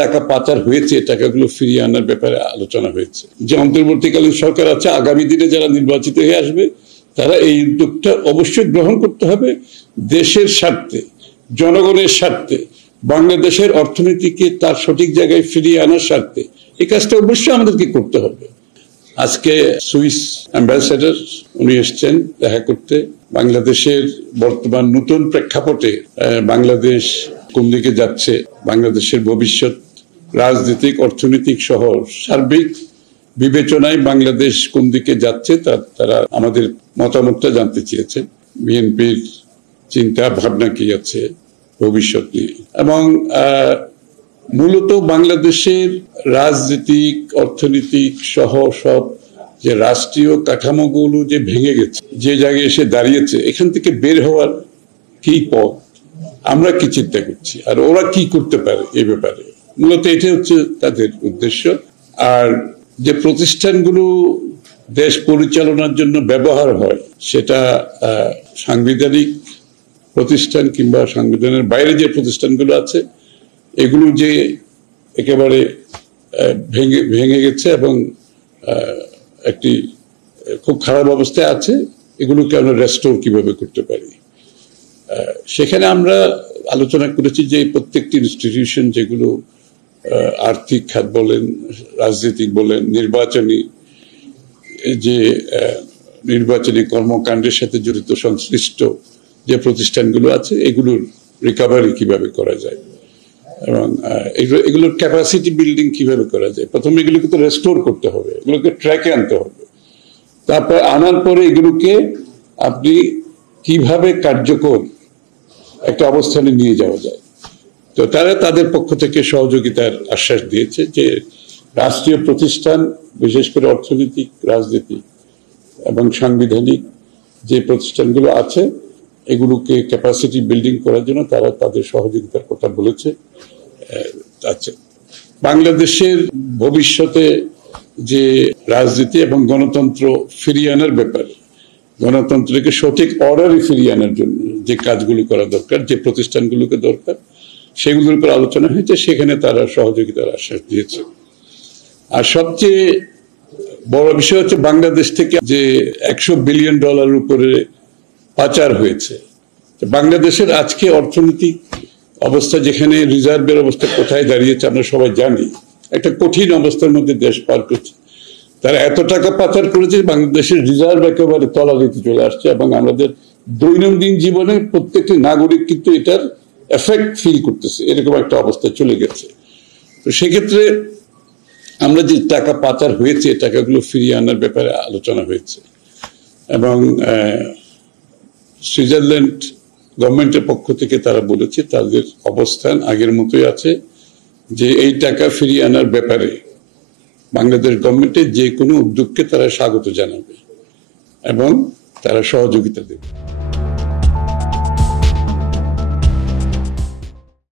টাকা পাচার হয়েছে টাকাগুলো ফিরিয়ে আনার ব্যাপারে আলোচনা হয়েছে। যে অন্তর্বর্তীকালীন সরকার আছে, আগামী দিনে যারা নির্বাচিত হয়ে আসবে তারা এই উদ্যোগটা অবশ্যই গ্রহণ করতে হবে দেশের স্বার্থে, জনগণের স্বার্থে, বাংলাদেশের অর্থনীতিকে তার সঠিক জায়গায় ফিরিয়ে আনার স্বার্থে এই কাজটা অবশ্যই আমাদেরকে করতে হবে। আজকে সুইস অ্যাম্বাসেডর উনি এসছেন দেখা করতে। বাংলাদেশের বর্তমান নতুন প্রেক্ষাপটে বাংলাদেশ কোন দিকে যাচ্ছে, বাংলাদেশের ভবিষ্যৎ রাজনৈতিক অর্থনৈতিক সহ সার্বিক বিবেচনায় বাংলাদেশ কোন দিকে যাচ্ছে তারা আমাদের মতামতটা জানতে চেয়েছেন। বিএনপির চিন্তা ভাবনা কি আছে ভবিষ্যৎ নিয়ে, এবং মূলত বাংলাদেশের রাজনৈতিক অর্থনৈতিক সহ সব যে রাষ্ট্রীয় কাঠামোগুলো যে ভেঙে গেছে, যে জায়গায় এসে দাঁড়িয়েছে, এখান থেকে বের হওয়ার কি পথ, আমরা কি চিন্তা করছি আর ওরা কি করতে পারে এই ব্যাপারে, মূলত এটা হচ্ছে তাদের উদ্দেশ্য। আর যে প্রতিষ্ঠানগুলো দেশ পরিচালনার জন্য ব্যবহার হয় সেটা সাংবিধানিক প্রতিষ্ঠান কিংবা সংবিধানের বাইরে যে প্রতিষ্ঠানগুলো আছে এগুলো যে একেবারে ভেঙে গেছে এবং একটি খুব খারাপ অবস্থায় আছে, এগুলোকে আমরা রেস্টোর কিভাবে করতে পারি সেখানে আমরা আলোচনা করেছি যে প্রত্যেকটি ইনস্টিটিউশন যেগুলো আর্থিক খাত বলেন, রাজনৈতিক বলেন, নির্বাচনী কর্মকাণ্ডের সাথে জড়িত সংশ্লিষ্ট যে প্রতিষ্ঠানগুলো আছে এগুলোর রিকভারি কিভাবে করা যায় এবং এগুলোর ক্যাপাসিটি বিল্ডিং কিভাবে করা যায়। প্রথমে এগুলোকে তো রেস্টোর করতে হবে, এগুলোকে ট্র্যাকে আনতে হবে, তারপর আনার পরে এগুলোকে আপনি কিভাবে কার্যকর একটা অবস্থানে নিয়ে যাওয়া যায়। তো তারা তাদের পক্ষ থেকে সহযোগিতার আশ্বাস দিয়েছে যে রাষ্ট্রীয় প্রতিষ্ঠান, বিশেষ করে অর্থনৈতিক, রাজনৈতিক এবং সাংবিধানিক যে প্রতিষ্ঠানগুলো আছে এগুলোকে ক্যাপাসিটি বিল্ডিং করার জন্য তারা তাদের সহযোগিতার কথা বলেছে। আচ্ছা, বাংলাদেশের ভবিষ্যতে যে রাজনীতি এবং গণতন্ত্র ফিরিয়ে আনার ব্যাপারে, গণতন্ত্রকে সঠিক অর্ডারে ফিরিয়ে আনার জন্য যে কাজগুলো করা দরকার, যে প্রতিষ্ঠানগুলোকে দরকার, সেগুলোর উপর আলোচনা হয়েছে। সেখানে তারা সহযোগিতার আশ্বাস দিয়েছে। আর সবচেয়ে বড় বিষয় হচ্ছে বাংলাদেশ থেকে যে $100 বিলিয়ন উপরে পাচার হয়েছে। বাংলাদেশের আজকে অর্থনৈতিক অবস্থা, যেখানে রিজার্ভের অবস্থা কোথায় দাঁড়িয়েছে আমরা সবাই জানি, একটা কঠিন অবস্থার মধ্যে দেশ পার করছে। তারা এত টাকা পাচার করেছে বাংলাদেশের রিজার্ভ একেবারে তলানিতে চলে আসছে এবং আমাদের দৈনন্দিন জীবনে প্রত্যেকটি নাগরিক কিন্তু এটার এফেক্ট ফিল করতেছে, এরকম একটা অবস্থা চলে গেছে। তো সেক্ষেত্রে আমরা যে টাকা পাচার হয়েছে টাকাগুলো ফিরিয়ে আনার ব্যাপারে আলোচনা হয়েছে এবং সুইজারল্যান্ড গভর্নমেন্টের পক্ষ থেকে তারা বলেছে তাদের অবস্থান আগের মতোই আছে, যে এই টাকা ফিরিয়ে আনার ব্যাপারে বাংলাদেশ গভর্নমেন্টের যে কোনো উদ্যোগকে তারা স্বাগত জানাবে এবং তারা সহযোগিতা দেবে।